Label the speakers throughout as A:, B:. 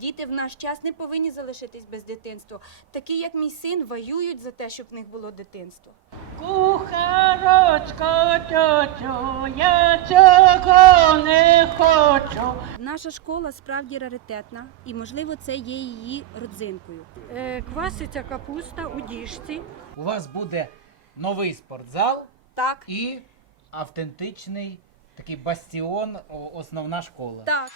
A: Діти в наш час не повинні залишитись без дитинства. Такі, як мій син, воюють за те, щоб в них було дитинство.
B: Кухарочка, тьотю, я цього не хочу.
A: Наша школа справді раритетна, і можливо це є її родзинкою.
C: Е, Кваситься капуста у діжці.
D: У вас буде новий спортзал
A: Так,
D: і автентичний такий бастіон, о- основна школа.
A: так.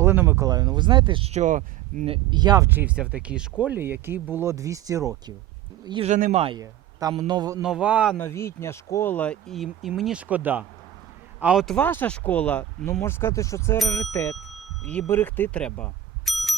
D: Олена Миколаївна, ви знаєте, що я вчився в такій школі, якій було 200 років. Її вже немає. Там нов- нова, новітня школа, і, і мені шкода. А от ваша школа, ну можна сказати, що це раритет. Її берегти треба.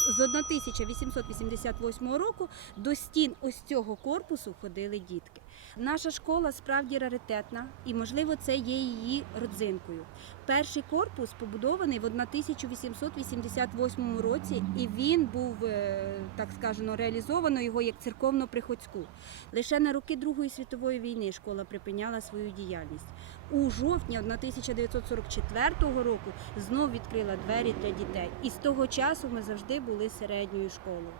A: З 1888 року до стін ось цього корпусу ходили дітки. Наша школа справді раритетна, і можливо це є її родзинкою. Перший корпус побудований в 1888 році, і він був, е, так скажемо, реалізовано його як церковно-приходську. Лише на роки Другої світової війни школа припиняла свою діяльність. У жовтні 1944 року знов відкрила двері для дітей. І з того часу ми завжди були середньою школою.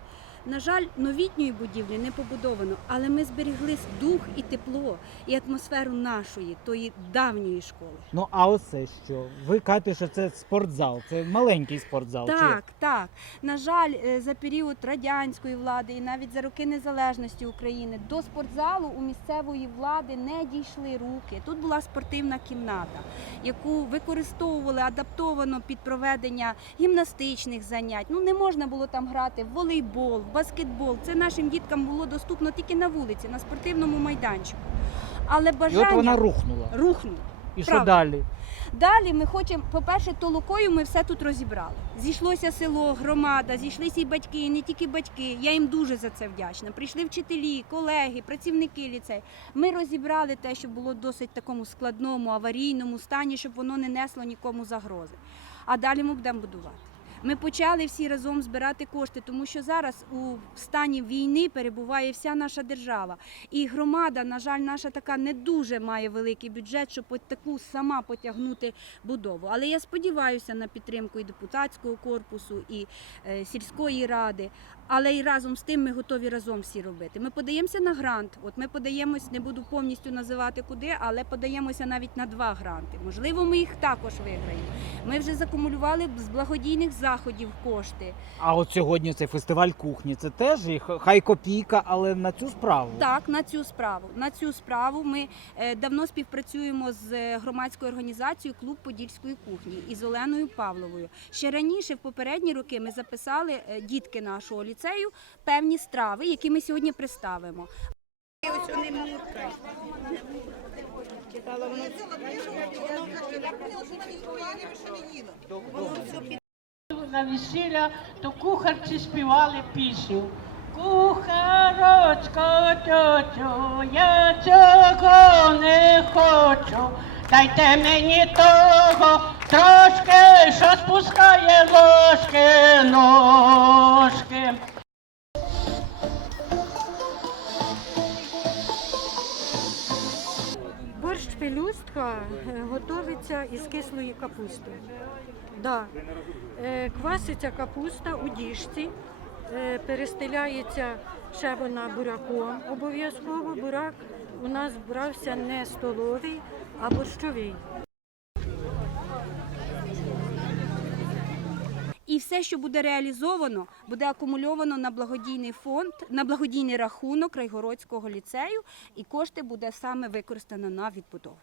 A: На жаль, новітньої будівлі не побудовано, але ми зберегли дух і тепло, і атмосферу нашої, тої давньої школи.
D: Ну а оце що? Ви кажете, що це спортзал, це маленький спортзал. чи-
A: Так, так. На жаль, е, за період радянської влади і навіть за роки незалежності України до спортзалу у місцевої влади не дійшли руки. Тут була спортивна кімната, яку використовували адаптовано під проведення гімнастичних занять. Ну не можна було там грати в волейбол, баскетбол. Це нашим діткам було доступно тільки на вулиці, на спортивному майданчику. Але
D: І от вона рухнула.
A: рухнуло.
D: І що
A: правда.
D: далі?
A: Далі ми хочемо, по-перше, толокою ми все тут розібрали. Зійшлося село, громада, зійшлися і батьки, і не тільки батьки. Я їм дуже за це вдячна. Прийшли вчителі, колеги, працівники ліцею. Ми розібрали те, що було в досить такому складному, аварійному стані, щоб воно не несло нікому загрози. А далі ми будемо будувати. Ми почали всі разом збирати кошти, тому що зараз у стані війни перебуває вся наша держава. І громада, на жаль, наша така не дуже має великий бюджет, щоб таку сама потягнути будову. Але я сподіваюся на підтримку і депутатського корпусу, і е, сільської ради. Але і разом з тим ми готові разом всі робити. Ми подаємося на грант. От ми подаємось, не буду повністю називати куди, але подаємося навіть на два гранти. Можливо, ми їх також виграємо. Ми вже закумулювали з благодійних заходів кошти.
D: А от сьогодні цей фестиваль кухні. Це теж хай копійка, але на цю справу.
A: Так, на цю справу. На цю справу ми е, давно співпрацюємо з е, громадською організацією Клуб Подільської кухні із Оленою Павловою. Ще раніше, в попередні роки, ми записали е, дітки нашого ліцею певні страви, які ми сьогодні представимо.
B: На весілля то кухарці співали пісню. Кухарочка, тьотю, я цього не хочу. Дайте мені того трошки, що спускає ложки ножки.
C: Пелюстка е, готовиться із кислої капусти. Да. Е, Кваситься капуста у діжці, е, перестеляється ще вона буряком. Обов'язково бурак у нас брався не столовий, а борщовий.
A: І все, що буде реалізовано, буде акумульовано на благодійний фонд, на благодійний рахунок Райгородського ліцею, і кошти буде саме використано на відбудову.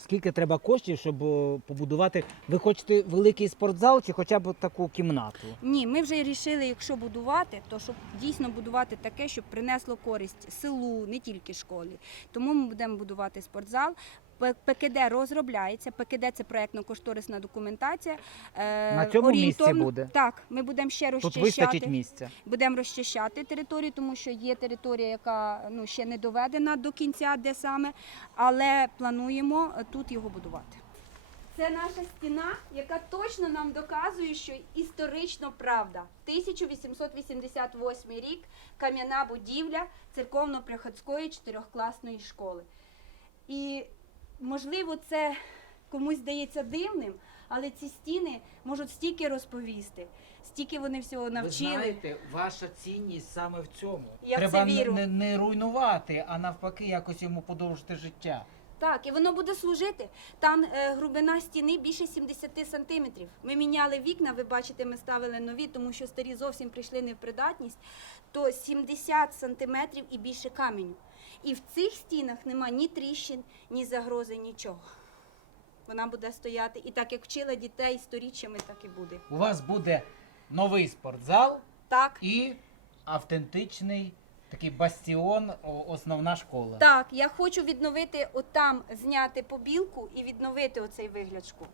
D: Скільки треба коштів, щоб побудувати? Ви хочете великий спортзал чи хоча б таку кімнату?
A: Ні, ми вже вирішили, якщо будувати, то щоб дійсно будувати таке, щоб принесло користь селу, не тільки школі. Тому ми будемо будувати спортзал. ПКД розробляється. ПКД це проєктно-кошторисна документація. Е,
D: На цьому місці буде?
A: Так, ми будемо ще
D: Тут
A: розчищати.
D: вистачить місця.
A: Будемо розчищати територію, тому що є територія, яка ну ще не доведена до кінця, де саме, але плануємо е, тут його будувати. Це наша стіна, яка точно нам доказує, що історично правда. 1888 рік, кам'яна будівля церковно-приходської чотирьохкласної школи. І можливо, це комусь здається дивним, Але ці стіни можуть стільки розповісти, стільки вони всього
D: Ви
A: навчили.
D: знаєте, ваша цінність саме в цьому.
A: Я в
D: Треба
A: це
D: не-
A: віру.
D: Не, не руйнувати, а навпаки, якось йому подовжити життя.
A: Так, і воно буде служити. Там е, глибина стіни більше 70 сантиметрів. Ми міняли вікна, ви бачите, ми ставили нові, тому що старі зовсім прийшли не в придатність. То 70 сантиметрів і більше каменю. І в цих стінах нема ні тріщин, ні загрози, нічого. Вона буде стояти. І так як вчила дітей сторіччями, так і буде.
D: У вас буде новий спортзал
A: Так.
D: і автентичний такий бастіон, о- основна школа.
A: Так, я хочу відновити отам, зняти побілку і відновити оцей вигляд школи.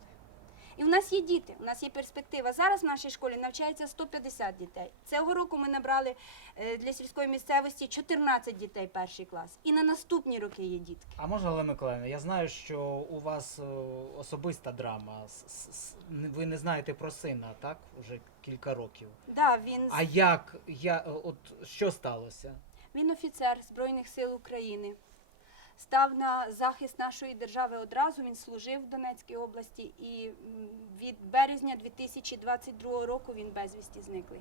A: І в нас є діти, у нас є перспектива. Зараз в нашій школі навчається 150 дітей. Цього року ми набрали е, для сільської місцевості 14 дітей перший клас. І на наступні роки є дітки.
D: А може, Олена Миколаївна, я знаю, що у вас е, особиста драма. Ви не знаєте про сина, так? Уже кілька років.
A: Да, він,
D: А як я е, от що сталося?
A: він офіцер Збройних сил України. Став на захист нашої держави одразу. Він служив в Донецькій області, і від березня 2022 року він безвісті зниклий.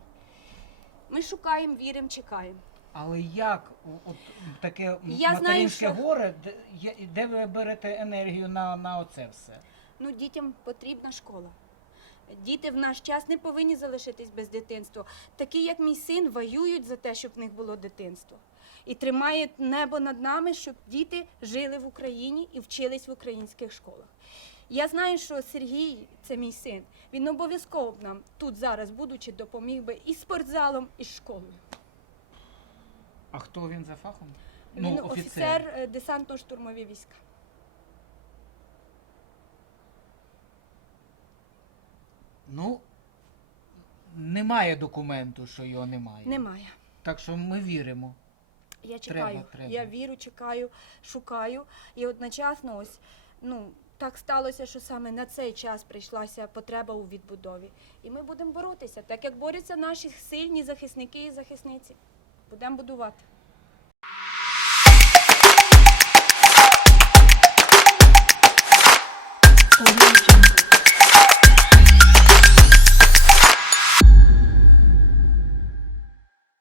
A: Ми шукаємо, віримо, чекаємо.
D: Але як от таке
A: Я знаю, що-
D: горе, де, де ви берете енергію на, на оце все?
A: Ну, дітям потрібна школа. Діти в наш час не повинні залишитись без дитинства. Такі, як мій син, воюють за те, щоб в них було дитинство. І тримають небо над нами, щоб діти жили в Україні і вчились в українських школах. Я знаю, що Сергій, це мій син, він обов'язково б нам тут зараз, будучи, допоміг би і спортзалом, і школою.
D: А хто він за фахом?
A: Він офіцер е, десантно-штурмові війська.
D: Ну, немає документу, що його немає.
A: Немає.
D: Так що ми віримо
A: я чекаю.
D: Треба, треба.
A: Я вірю, чекаю, шукаю. І одночасно, ось ну так сталося, що саме на цей час прийшлася потреба у відбудові. І ми будемо боротися, так як борються наші сильні захисники і захисниці. Будемо будувати. Продолжим.